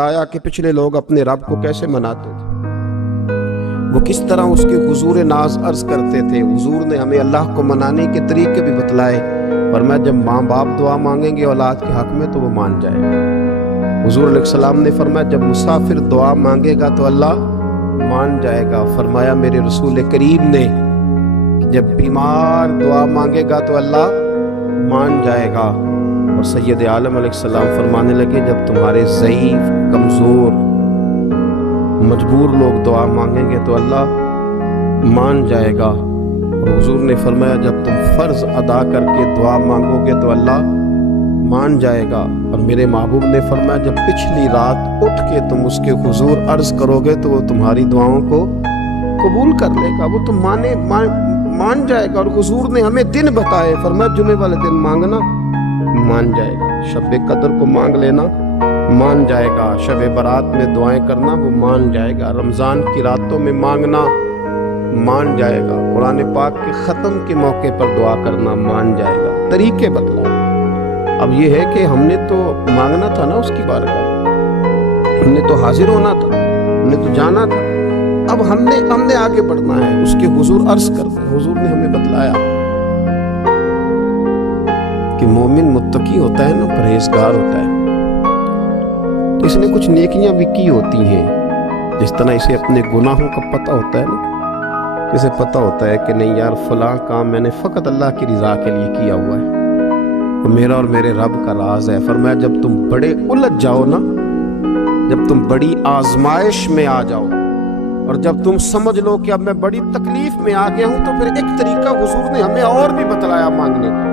آیا کہ پچھلے لوگ اپنے رب کو کیسے مناتے تھے، وہ کس طرح اس کے حضور ناز عرض کرتے تھے۔ حضور نے ہمیں اللہ کو منانے کے طریقے بھی بتلائے، فرمایا جب ماں باپ دعا مانگیں گے اولاد کے حق میں تو وہ مان جائے گا۔ حضور علیہ السلام نے فرمایا جب مسافر دعا مانگے گا تو اللہ مان جائے گا۔ فرمایا میرے رسول کریم نے جب بیمار دعا مانگے گا تو اللہ مان جائے گا۔ اور سید عالم علیہ السلام فرمانے لگے جب تمہارے ضعیف، کمزور، مجبور لوگ دعا مانگیں گے تو اللہ مان جائے گا۔ اور حضور نے فرمایا جب تم فرض ادا کر کے دعا مانگو گے تو اللہ مان جائے گا۔ اور میرے محبوب نے فرمایا جب پچھلی رات اٹھ کے تم اس کے حضور عرض کرو گے تو وہ تمہاری دعاؤں کو قبول کر لے گا، وہ تم مان جائے گا۔ اور حضور نے ہمیں دن بتائے، فرمایا جمعے والے دن مانگنا مان جائے گا، شب قدر کو مانگ لینا مان جائے گا، شب برات میں دعائیں کرنا وہ مان جائے گا، رمضان کی راتوں میں مانگنا مان جائے گا، قرآن پاک کے ختم کے موقع پر دعا کرنا مان جائے گا۔ طریقے بدلا۔ اب یہ ہے کہ ہم نے تو مانگنا تھا نا اس کی بارگاہ، ہم نے تو حاضر ہونا تھا، ہم نے تو جانا تھا۔ اب ہم نے آگے بڑھنا ہے، اس کے حضور عرض کرتے۔ حضور نے ہمیں بتلایا کہ مومن متقی ہوتا ہے نا، پرہیزگار ہوتا ہے، تو اس نے کچھ نیکیاں بھی کی ہوتی ہیں، جس طرح اسے اپنے گناہوں کا پتہ ہوتا ہے نا، اسے پتہ ہوتا ہے کہ نہیں یار فلاں کام میں نے فقط اللہ کی رضا کے لیے کیا ہوا ہے، وہ میرا اور میرے رب کا راز ہے۔ فرمایا جب تم بڑے الجھ جاؤ نا، جب تم بڑی آزمائش میں آ جاؤ اور جب تم سمجھ لو کہ اب میں بڑی تکلیف میں آ گیا ہوں، تو پھر ایک طریقہ حضور نے ہمیں اور بھی بتلایا مانگنے کا،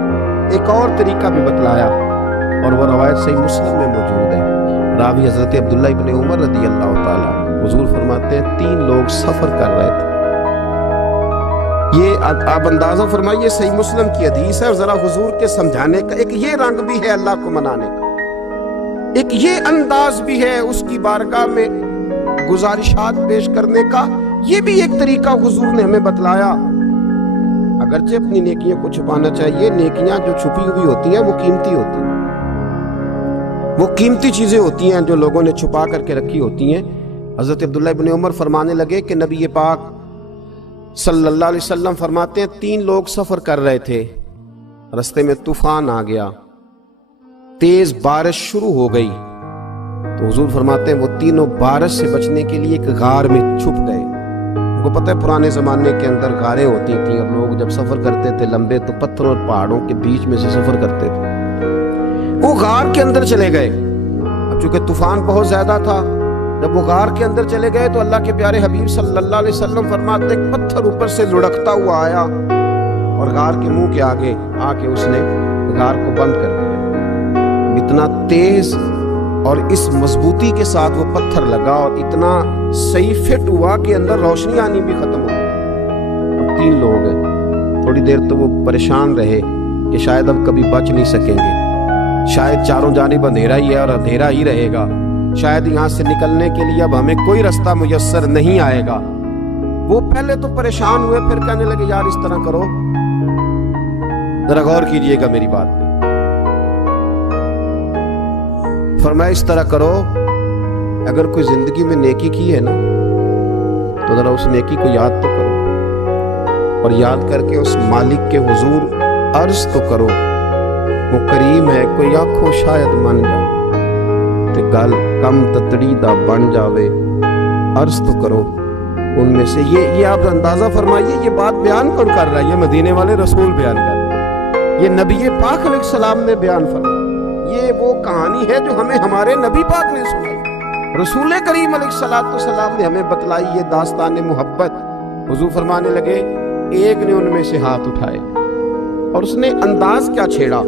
ایک اور طریقہ بھی بتلایا، اور وہ روایت صحیح مسلم میں موجود ہے۔ راوی حضرت عبداللہ ابن عمر رضی اللہ تعالیٰ، حضور فرماتے ہیں 3 لوگ سفر کر رہے تھے۔ یہ آپ اندازہ فرمائیے صحیح مسلم کی حدیث ہے، اور ذرا حضور کے سمجھانے کا ایک یہ رنگ بھی ہے اللہ کو منانے کا، ایک یہ انداز بھی ہے اس کی بارگاہ میں گزارشات پیش کرنے کا، یہ بھی ایک طریقہ حضور نے ہمیں بتلایا۔ اگرچہ اپنی نیکیوں کو چھپانا چاہیے، نیکیاں جو چھپی ہوئی ہوتی ہیں وہ قیمتی ہوتی ہیں، وہ قیمتی چیزیں ہوتی ہیں جو لوگوں نے چھپا کر کے رکھی ہوتی ہیں۔ حضرت عبداللہ ابن عمر فرمانے لگے کہ نبی پاک صلی اللہ علیہ وسلم فرماتے ہیں 3 لوگ سفر کر رہے تھے، رستے میں طوفان آ گیا، تیز بارش شروع ہو گئی، تو حضور فرماتے ہیں وہ تینوں بارش سے بچنے کے لیے ایک غار میں چھپ گئے۔ ان کو پتہ ہے پرانے زمانے کے اندر غاریں ہوتی تھیں، اور لوگ جب سفر کرتے تھے لمبے تو پتھروں اور پہاڑوں کے بیچ میں سے سفر کرتے تھے، وہ غار کے اندر چلے گئے۔ اب چونکہ طوفان بہت زیادہ تھا، جب وہ غار کے اندر چلے گئے تو اللہ کے پیارے حبیب صلی اللہ علیہ وسلم فرماتے ایک پتھر اوپر سے لڑکتا ہوا آیا اور غار کے منہ کے آگے آ کے اس نے غار کو بند کر دیا۔ اتنا تیز اور اس مضبوطی کے ساتھ وہ پتھر لگا اور اتنا صحیح فٹ ہوا کہ اندر روشنی آنی بھی ختم ہو گئی۔ اب 3 لوگ ہیں، تھوڑی دیر تو وہ پریشان رہے کہ شاید اب کبھی بچ نہیں سکیں گے، شاید چاروں جانب اندھیرا ہی ہے اور اندھیرا ہی رہے گا، شاید یہاں سے نکلنے کے لیے اب ہمیں کوئی رستہ میسر نہیں آئے گا۔ وہ پہلے تو پریشان ہوئے، پھر کہنے لگے یار اس طرح کرو، ذرا غور کیجئے گا میری بات پہ۔ فرمایا اس طرح کرو، اگر کوئی زندگی میں نیکی کی ہے نا تو ذرا اس نیکی کو یاد تو کرو، اور یاد کر کے اس مالک کے حضور عرض تو کرو، وہ کریم ہے، کوئی آنکھوں شاید من جائے تے گل کم تتڑی دا بن جاوے، عرض تو کرو ان میں سے۔ یہ آپ اندازہ فرمائیے یہ بات بیان کون کر رہا ہے؟ یہ مدینے والے رسول بیان کر رہے ہیں، یہ نبی پاک علیہ السلام نے بیان فرمایا۔ یہ وہ کہانی ہے جو ہمیں ہمارے نبی پاک نے سنائی، رسول کریم علیہ السلام نے ہمیں بتلائی، یہ داستان محبت۔ حضور فرمانے لگے ایک نے ان میں سے ہاتھ اٹھائے اور اس نے انداز کیا چھیڑا،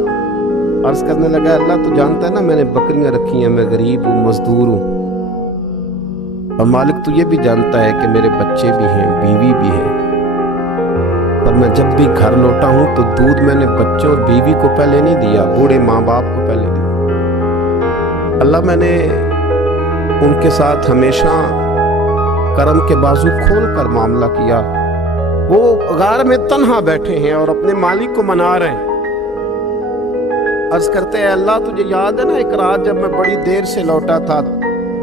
عرض کرنے لگا اللہ تو جانتا ہے نا میں نے بکریاں رکھی ہیں، میں غریب ہوں، مزدور ہوں، اور مالک تو یہ بھی جانتا ہے کہ میرے بچے بھی ہیں، بیوی بھی ہے، پر میں جب بھی گھر لوٹا ہوں تو دودھ میں نے بچوں اور بیوی کو پہلے نہیں دیا، بوڑھے ماں باپ کو پہلے دیا۔ اللہ میں نے ان کے ساتھ ہمیشہ کرم کے بازو کھول کر معاملہ کیا، وہ غار میں تنہا بیٹھے ہیں اور اپنے مالک کو منا رہے ہیں۔ عرض کرتے ہیں اللہ تجھے یاد ہے نا ایک رات جب میں بڑی دیر سے لوٹا تھا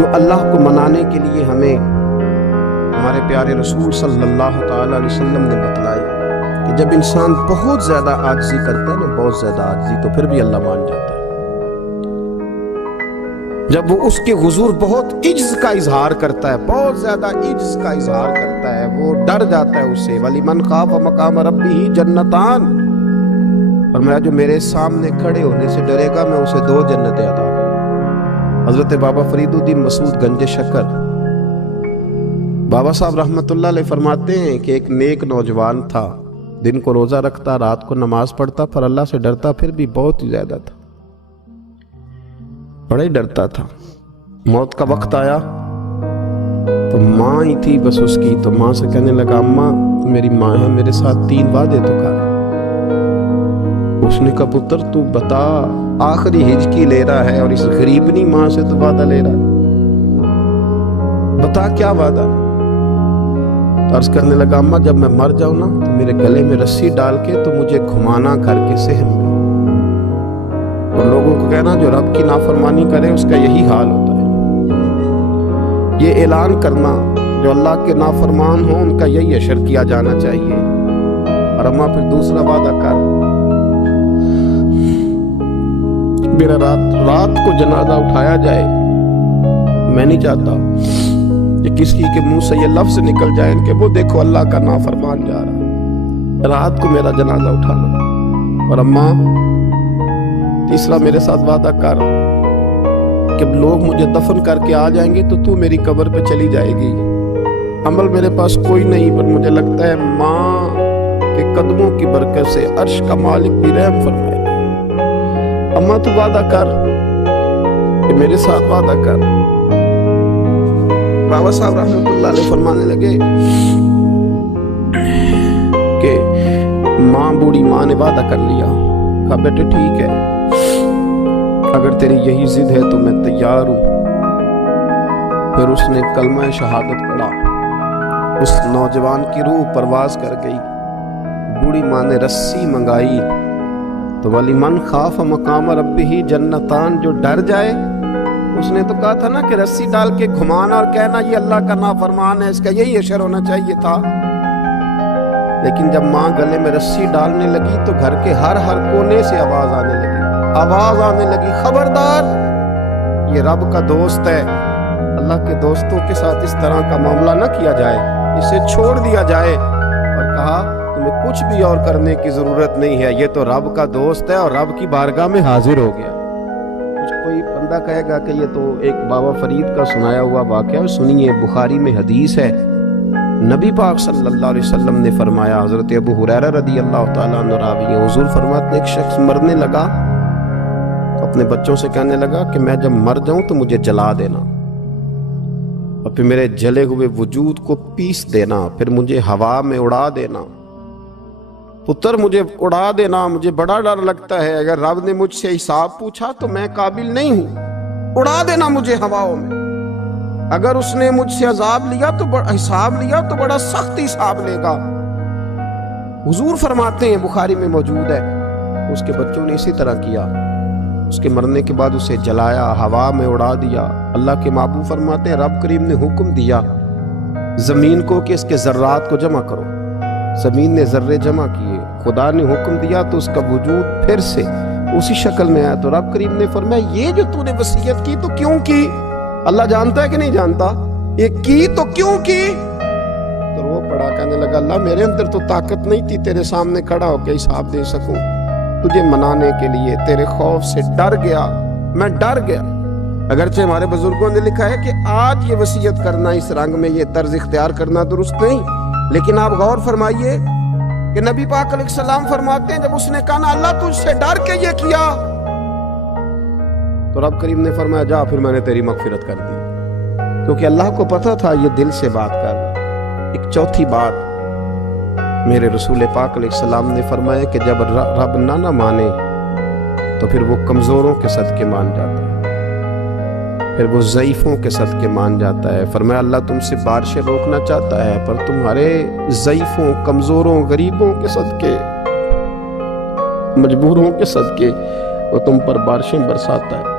جو اللہ کو منانے کے لیے ہمیں ہمارے پیارے رسول صلی اللہ تعالی علیہ وسلم نے بتلائی کہ جب انسان بہت زیادہ عاجزی کرتا ہے نا، بہت زیادہ عاجزی، تو پھر بھی اللہ مان جاتا ہے۔ جب وہ اس کے حضور بہت عجز کا اظہار کرتا ہے، بہت زیادہ عجز کا اظہار کرتا ہے، وہ ڈر جاتا ہے اس سے۔ وَلِمَنْ خَافَ مَقَامَ رَبِّهِ جَنَّتَانِ، فرمایا جو میرے سامنے کھڑے ہونے سے ڈرے گا میں اسے 2 جنتیں عطا کروں۔ حضرت بابا فرید الدین مسعود گنج شکر بابا صاحب رحمۃ اللہ علیہ فرماتے ہیں کہ ایک نیک نوجوان تھا، دن کو روزہ رکھتا، رات کو نماز پڑھتا، پر اللہ سے ڈرتا پھر بھی بہت ہی زیادہ تھا، بڑا ہی ڈرتا تھا۔ موت کا وقت آیا تو ماں ہی تھی بس اس کی، تو ماں سے کہنے لگا اماں میری ماں ہے، میرے ساتھ 3 وعدے تو کر۔ اس نے کہا پتر تو بتا، آخری ہجکی لے رہا ہے اور اس غریبنی ماں سے تو وعدہ لے رہا ہے، بتا کیا وعدہ۔ عرض کرنے لگا اماں جب میں مر جاؤں نا تو میرے گلے میں رسی ڈال کے تو مجھے گھمانا کر کے صحن میں، اور لوگوں کو کہنا جو رب کی نافرمانی کرے اس کا یہی حال ہوتا ہے۔ یہ اعلان کرنا جو اللہ کے نافرمان ہوں ان کا یہی اشر کیا جانا چاہیے۔ اور اماں پھر دوسرا وعدہ کر، میرا رات کو جنازہ اٹھایا جائے، میں نہیں چاہتا کہ کسی کے منہ سے یہ لفظ نکل جائیں کہ وہ دیکھو اللہ کا نافرمان جا رہا ہے، رات کو میرا جنازہ اٹھانا۔ اور اماں تیسرا میرے ساتھ وعدہ کر کہ لوگ مجھے دفن کر کے آ جائیں گے تو میری قبر پہ چلی جائے گی، عمل میرے پاس کوئی نہیں، پر مجھے لگتا ہے ماں کے قدموں کی برکت سے عرش کا مالک بھی رحم فرمائے گا۔ اماں تو وعدہ کر کہ میرے ساتھ وعدہ کر۔ بابا صاحب رحمۃ اللہ علیہ فرمانے لگے کہ ماں بوڑھی ماں نے وعدہ کر لیا، کہا بیٹے ٹھیک ہے، اگر تیری یہی ضد ہے تو میں تیار ہوں۔ پھر اس نے کلمہ شہادت پڑھا، اس نوجوان کی روح پرواز کر گئی۔ بوڑھی ماں نے رسی منگائی تو وَلِمَنْ خَافَ مَقَامَ رَبِّهِ جَنَّتَانِ، جو ڈر جائے، اس نے تو کہا تھا نا کہ رسی ڈال کے گھمانا اور کہنا یہ اللہ کا نافرمان ہے، اس کا یہی اشر ہونا چاہیے تھا۔ لیکن جب ماں گلے میں رسی ڈالنے لگی تو گھر کے ہر کونے سے آواز آنے لگی خبردار یہ رب کا دوست ہے، اللہ کے دوستوں کے ساتھ اس طرح کا معاملہ نہ کیا جائے، اسے چھوڑ دیا جائے۔ اور کہا تمہیں کچھ بھی اور کرنے کی ضرورت نہیں ہے، یہ تو رب کا دوست ہے اور رب کی بارگاہ میں حاضر ہو گیا۔ کچھ کوئی بندہ کہے گا کہ یہ تو ایک بابا فرید کا سنایا ہوا واقعہ، سنیے بخاری میں حدیث ہے، نبی پاک صلی اللہ علیہ وسلم نے فرمایا، حضرت ابو ہریرہ رضی اللہ تعالیٰ عنہ راوی ہیں، حضور فرماتے ہیں ایک شخص مرنے لگا تو اپنے بچوں سے کہنے لگا کہ میں جب مر جاؤں تو مجھے جلا دینا، اور پھر میرے جلے ہوئے وجود کو پیس دینا، پھر مجھے ہوا میں اڑا دینا۔ پتر مجھے اڑا دینا، مجھے بڑا ڈر لگتا ہے، اگر رب نے مجھ سے حساب پوچھا تو میں قابل نہیں ہوں، اڑا دینا مجھے ہواؤں میں۔ اگر اس نے مجھ سے عذاب لیا تو حساب لیا تو بڑا سخت حساب لے گا۔ حضور فرماتے ہیں بخاری میں موجود ہے، اس کے بچوں نے اسی طرح کیا، اس کے مرنے کے بعد اسے جلایا، ہوا میں اڑا دیا۔ اللہ کے محبوب فرماتے ہیں رب کریم نے حکم دیا زمین کو کہ اس کے ذرات کو جمع کرو، زمین نے ذرے جمع کیے، خدا نے حکم دیا تو اس کا وجود پھر سے اسی شکل میں آیا۔ تو رب کریم نے فرمایا یہ جو تو نے وصیت کی تو کیوں کی؟ اللہ جانتا ہے کہ نہیں جانتا؟ یہ کی تو کیوں کی؟ تو وہ پڑا کہنے لگا اللہ میرے اندر تو طاقت نہیں تھی تیرے سامنے کھڑا ہو کے حساب دے سکوں، تجھے منانے کے لیے تیرے خوف سے ڈر گیا، میں ڈر گیا۔ اگرچہ ہمارے بزرگوں نے لکھا ہے کہ آج یہ وصیت کرنا اس رنگ میں یہ طرز اختیار کرنا درست نہیں، لیکن آپ غور فرمائیے کہ نبی پاک علیہ السلام فرماتے ہیں جب اس نے کہا نا اللہ تجھ سے ڈر کے یہ کیا، تو رب کریم نے فرمایا جا پھر میں نے تیری مغفرت کر دی، کیونکہ اللہ کو پتا تھا یہ دل سے بات کرنا۔ ایک چوتھی بات میرے رسول پاک علیہ السلام نے فرمایا کہ جب رب نہ مانے تو پھر وہ کمزوروں کے صدقے مان جاتا ہے، پھر وہ ضعیفوں کے صدقے مان جاتا ہے۔ فرمایا اللہ تم سے بارشیں روکنا چاہتا ہے پر تمہارے ضعیفوں، کمزوروں، غریبوں کے صدقے، مجبوروں کے صدقے وہ تم پر بارشیں برساتا ہے۔